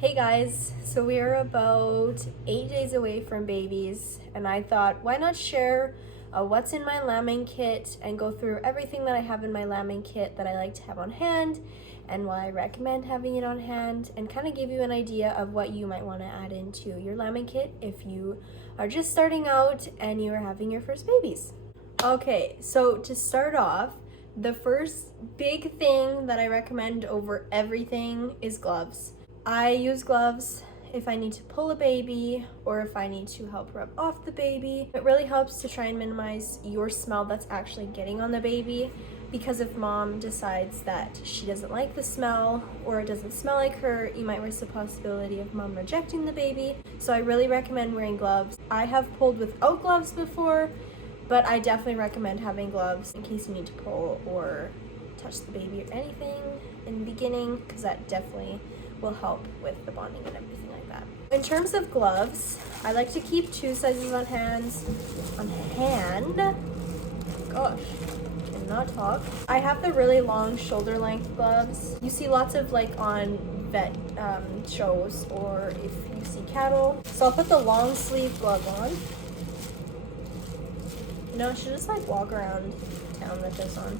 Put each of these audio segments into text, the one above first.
Hey guys, so we are about 8 days away from babies, and I thought, why not share what's in my lambing kit and go through everything that I have in my lambing kit that I like to have on hand and why I recommend having it on hand, and kind of give you an idea of what you might want to add into your lambing kit if you are just starting out and you are having your first babies. Okay, so to start off, the first big thing that I recommend over everything is gloves. I use gloves if I need to pull a baby or if I need to help rub off the baby. It really helps to try and minimize your smell that's actually getting on the baby, because if mom decides that she doesn't like the smell or it doesn't smell like her, you might risk the possibility of mom rejecting the baby. So I really recommend wearing gloves. I have pulled without gloves before, but I definitely recommend having gloves in case you need to pull or touch the baby or anything in the beginning, because that definitely will help with the bonding and everything like that. In terms of gloves, I like to keep two sizes on hand. Gosh, cannot talk. I have the really long shoulder length gloves. You see lots of like on vet shows or if you see cattle. So I'll put the long sleeve glove on. I should just like walk around town with this on,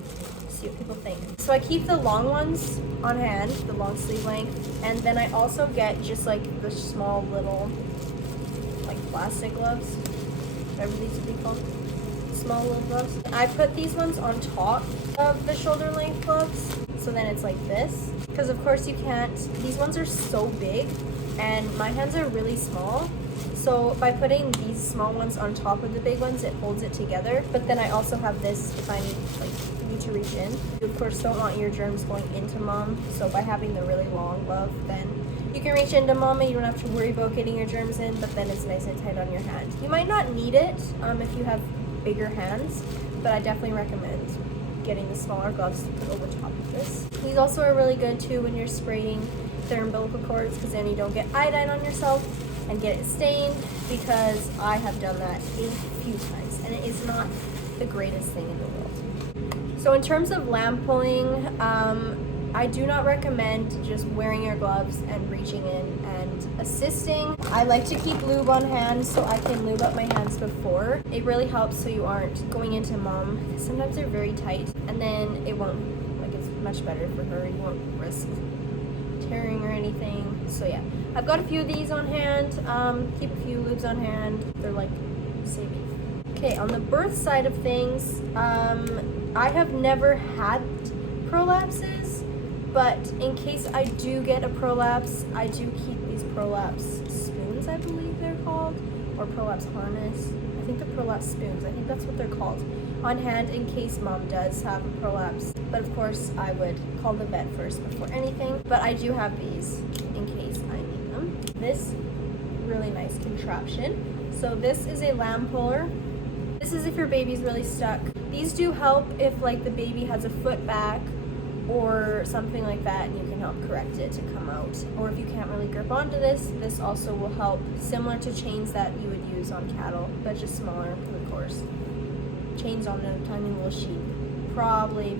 see what people think. So I keep the long ones on hand, the long sleeve length, and then I also get just like the small little like plastic gloves, whatever these would be called, small little gloves. I put these ones on top of the shoulder length gloves, so then it's like this, because of course you can't, these ones are so big and my hands are really small. So by putting these small ones on top of the big ones, it holds it together. But then I also have this if I need to reach in. You of course don't want your germs going into mom. So by having the really long glove, then you can reach into mom and you don't have to worry about getting your germs in, but then it's nice and tight on your hand. You might not need it if you have bigger hands, but I definitely recommend getting the smaller gloves to put over top of this. These also are really good too when you're spraying their umbilical cords, because then you don't get iodine on yourself and get it stained, because I have done that a few times and it is not the greatest thing in the world. So in terms of lamb pulling, I do not recommend just wearing your gloves and reaching in and assisting. I like to keep lube on hand so I can lube up my hands before. It really helps so you aren't going into mom, because sometimes they're very tight and then it won't, like, it's much better for her. You won't risk tearing or anything. So yeah, I've got a few of these on hand. Keep a few lubes on hand. They're like saving. Okay, on the birth side of things, I have never had prolapses, but in case I do get a prolapse, I do keep these prolapse spoons, I believe they're called, or prolapse harness. I think the prolapse spoons, I think that's what they're called, on hand in case mom does have a prolapse. But of course I would call the vet first before anything, but I do have these in case I need them. This really nice contraption. So this is a lamb puller. This is if your baby's really stuck. These do help if like the baby has a foot back or something like that, and you can help correct it to come out. Or if you can't really grip onto this, this also will help, similar to chains that you would use on cattle, but just smaller, of course. Chains on a tiny little sheep probably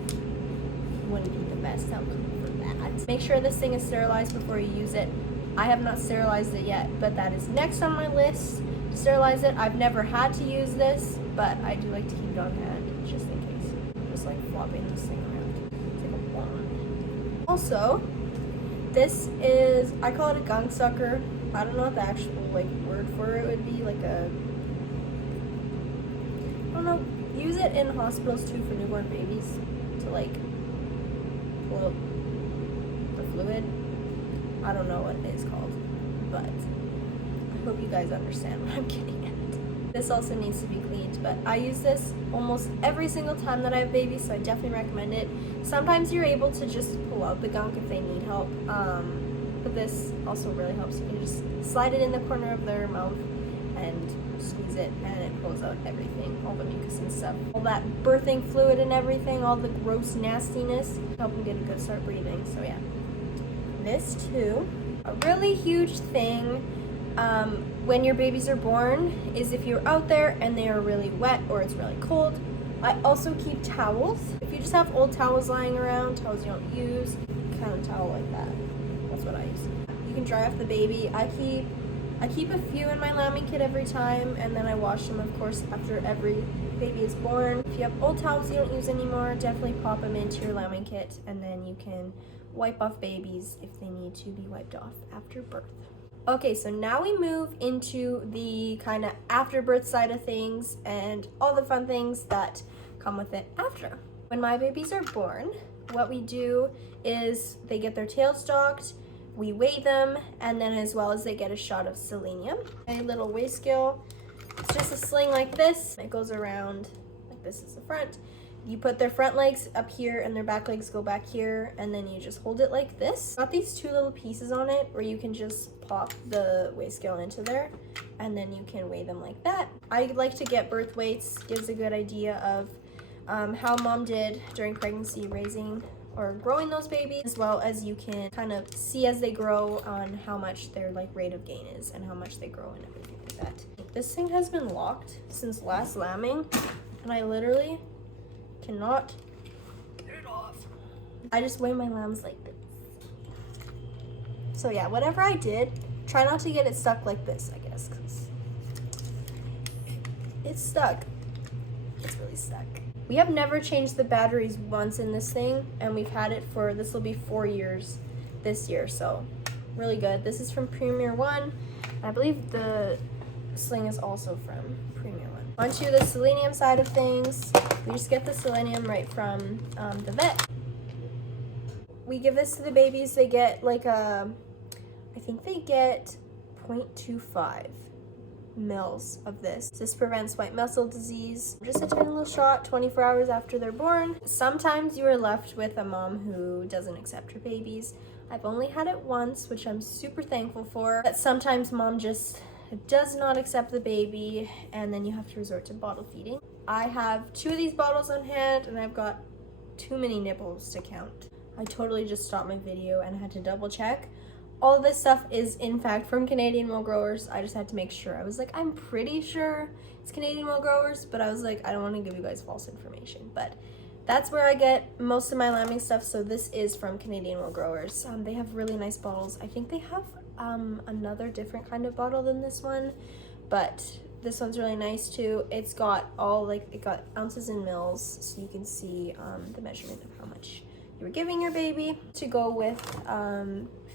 wouldn't be the best outcome for that. Make sure this thing is sterilized before you use it. I have not sterilized it yet, but that is next on my list to sterilize it. I've never had to use this, but I do like to keep it on hand just in case. Just like flopping this thing around. It's like a wand. Also, this is, I call it a gunk sucker. I don't know what the actual like word for it would be, like a, I don't know. Use it in hospitals too for newborn babies to like pull up the fluid. I don't know what it is called, but I hope you guys understand what I'm getting at. This also needs to be cleaned, but I use this almost every single time that I have babies, so I definitely recommend it. Sometimes you're able to just pull out the gunk if they need help, but this also really helps. You can just slide it in the corner of their mouth and squeeze it, and it pulls out everything, all the mucus and stuff, all that birthing fluid and everything, all the gross nastiness, help them get a good start breathing. So yeah, this too. A really huge thing when your babies are born is if you're out there and they are really wet or it's really cold. I also keep towels. If you just have old towels lying around, towels you don't use, kind of towel like that. That's what I use. You can dry off the baby. I keep a few in my lambing kit every time, and then I wash them, of course, after every baby is born. If you have old towels you don't use anymore, definitely pop them into your lambing kit, and then you can wipe off babies if they need to be wiped off after birth. Okay, so now we move into the kind of after birth side of things and all the fun things that come with it after. When my babies are born, what we do is they get their tails docked, we weigh them, and then as well as they get a shot of selenium. A little weigh scale. It's just a sling like this. It goes around like this is the front. You put their front legs up here and their back legs go back here, and then you just hold it like this. Got these two little pieces on it where you can just pop the weigh scale into there, and then you can weigh them like that. I like to get birth weights. Gives a good idea of how mom did during pregnancy, raising or growing those babies, as well as you can kind of see as they grow on how much their like rate of gain is and how much they grow and everything like that. This thing has been locked since last lambing, and I literally cannot get it off. I just weigh my lambs like this. So yeah, whatever I did, try not to get it stuck like this, I guess, because it's stuck. It's really stuck. We have never changed the batteries once in this thing, and we've had it for, this will be 4 years this year, so really good. This is from Premier One. I believe the sling is also from Premier One. Onto the selenium side of things. We just get the selenium right from the vet. We give this to the babies. They get like a, I think they get 0.25 mils of this. This prevents white muscle disease. Just a tiny little shot 24 hours after they're born. Sometimes you are left with a mom who doesn't accept her babies. I've only had it once, which I'm super thankful for. But sometimes mom just does not accept the baby, and then you have to resort to bottle feeding. I have 2 of these bottles on hand, and I've got too many nipples to count. I totally just stopped my video and had to double check. All of this stuff is in fact from Canadian Wool Growers. I just had to make sure. I was like, I'm pretty sure it's Canadian Wool Growers, but I was like, I don't want to give you guys false information. But that's where I get most of my lambing stuff, so this is from Canadian Wool Growers. They have really nice bottles. I think they have another different kind of bottle than this one, but this one's really nice too. It's got all, like, it got ounces and mils, so you can see the measurement of how much you were giving your baby. To go with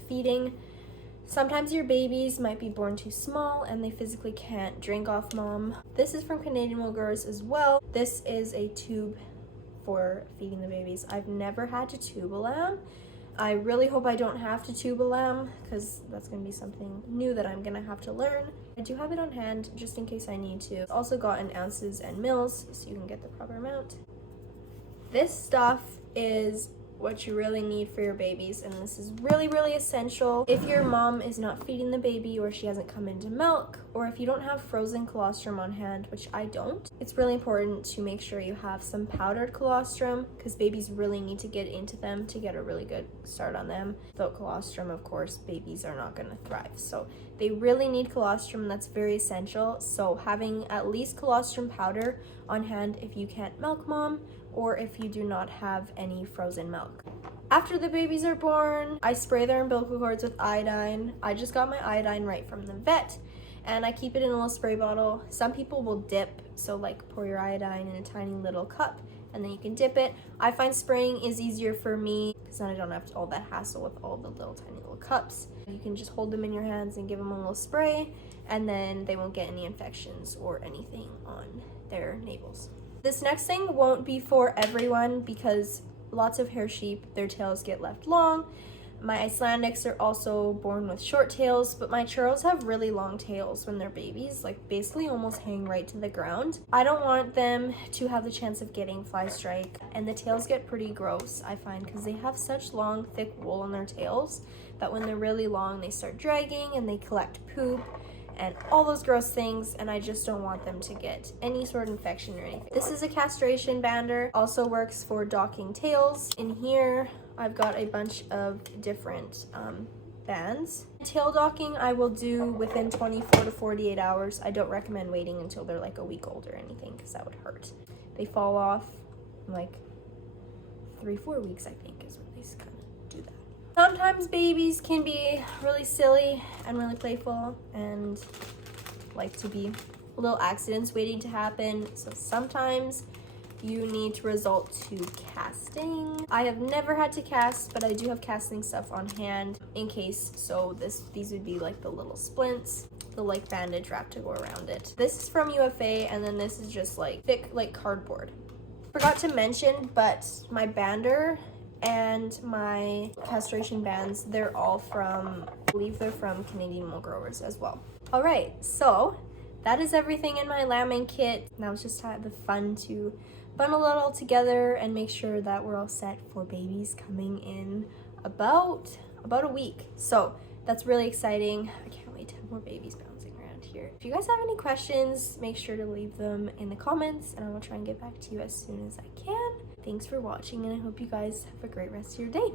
feeding, sometimes your babies might be born too small and they physically can't drink off mom. This is from Canadian Wool Growers as well. This is a tube for feeding the babies. I've never had to tube a lamb. I really hope I don't have to tube a lamb, because that's going to be something new that I'm going to have to learn. I do have it on hand just in case I need to. It's also got in ounces and mils, so you can get the proper amount. This stuff is what you really need for your babies, and this is really, really essential if your mom is not feeding the baby, or she hasn't come into milk, or if you don't have frozen colostrum on hand, which I don't. It's really important to make sure you have some powdered colostrum, because babies really need to get into them to get a really good start on them. Without colostrum, of course, babies are not going to thrive, so they really need colostrum. That's very essential. So having at least colostrum powder on hand if you can't milk mom, or if you do not have any frozen milk. After the babies are born, I spray their umbilical cords with iodine. I just got my iodine right from the vet, and I keep it in a little spray bottle. Some people will dip, so like pour your iodine in a tiny little cup and then you can dip it. I find spraying is easier for me because then I don't have all that hassle with all the little tiny little cups. You can just hold them in your hands and give them a little spray, and then they won't get any infections or anything on their navels. This next thing won't be for everyone because lots of hair sheep, their tails get left long. My Icelandics are also born with short tails, but my churros have really long tails when they're babies, like basically almost hang right to the ground. I don't want them to have the chance of getting fly strike, and the tails get pretty gross, I find, because they have such long, thick wool on their tails that when they're really long, they start dragging and they collect poop and all those gross things, and I just don't want them to get any sort of infection or anything. This is a castration bander, also works for docking tails. In here, I've got a bunch of different bands. Tail docking I will do within 24 to 48 hours. I don't recommend waiting until they're like a week old or anything, because that would hurt. They fall off in like 3-4 weeks, I think, is when they kind of do that. Sometimes babies can be really silly and really playful and like to be little accidents waiting to happen. So sometimes you need to resort to casting. I have never had to cast, but I do have casting stuff on hand in case. So these would be like the little splints, the like bandage wrap to go around it. This is from UFA, and then this is just like thick like cardboard. Forgot to mention, but my bander and my castration bands, they're all from, I believe they're from Canadian Wool Growers as well. All right, so that is everything in my lambing kit. Now it's just the fun to bundle it all together and make sure that we're all set for babies coming in about a week. So that's really exciting. I can't wait to have more babies bouncing around here. If you guys have any questions, make sure to leave them in the comments and I will try and get back to you as soon as I can. Thanks for watching and I hope you guys have a great rest of your day.